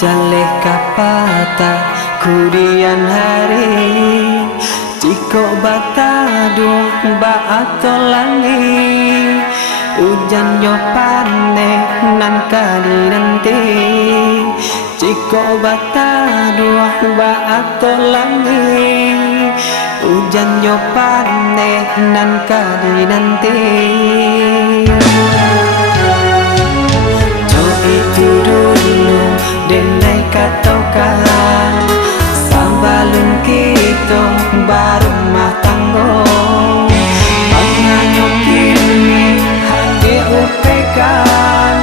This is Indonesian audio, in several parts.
jaleh kapata kudian hari Ciko bata duh ba atau langi Hujan yo pane nan kali nanti Ciko bata duh ba atau langi Hujan yo pane nan kali nanti Jo itu dulu denai katokan Sambalun kita baru matanggo Panganyo kini hande upekan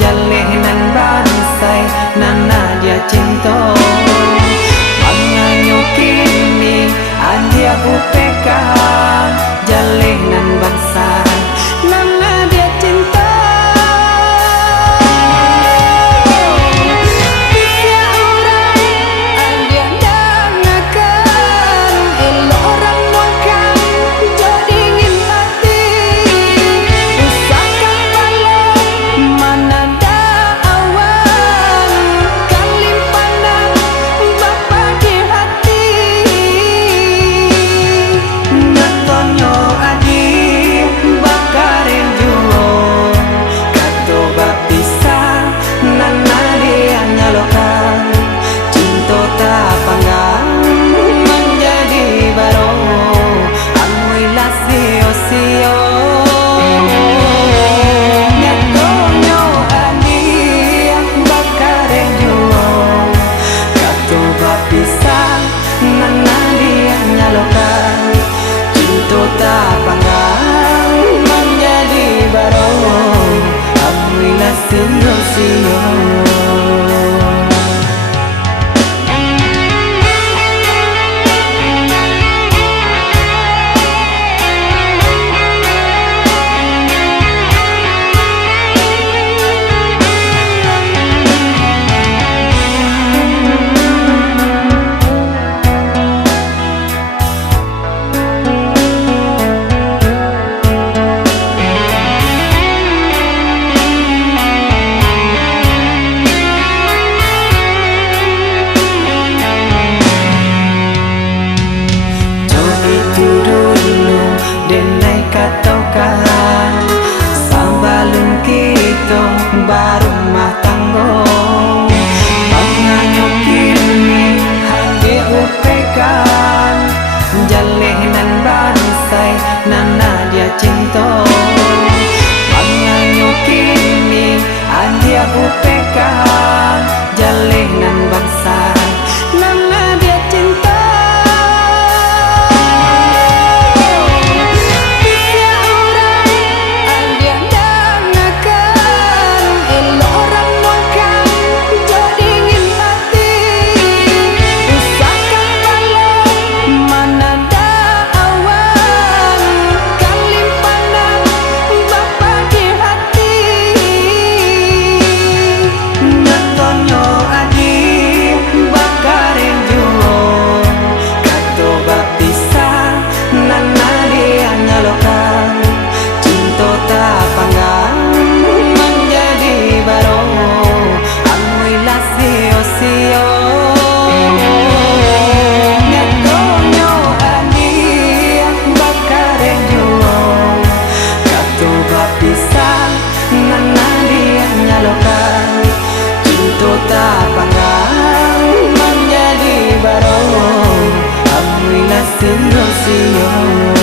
Jaleh nan bansai nana dia cinta Panganyo kini adia upekan Jaleh nan bansai nana dia cinta Sambalun kita baru matanggo Panganyo kini hande upekan Jaleh nan bansai nana dia cinta Panganyo kini adia upekan Jaleh nan bansai nana dia cinta Menjadi baru, alhamdulillah siro-siro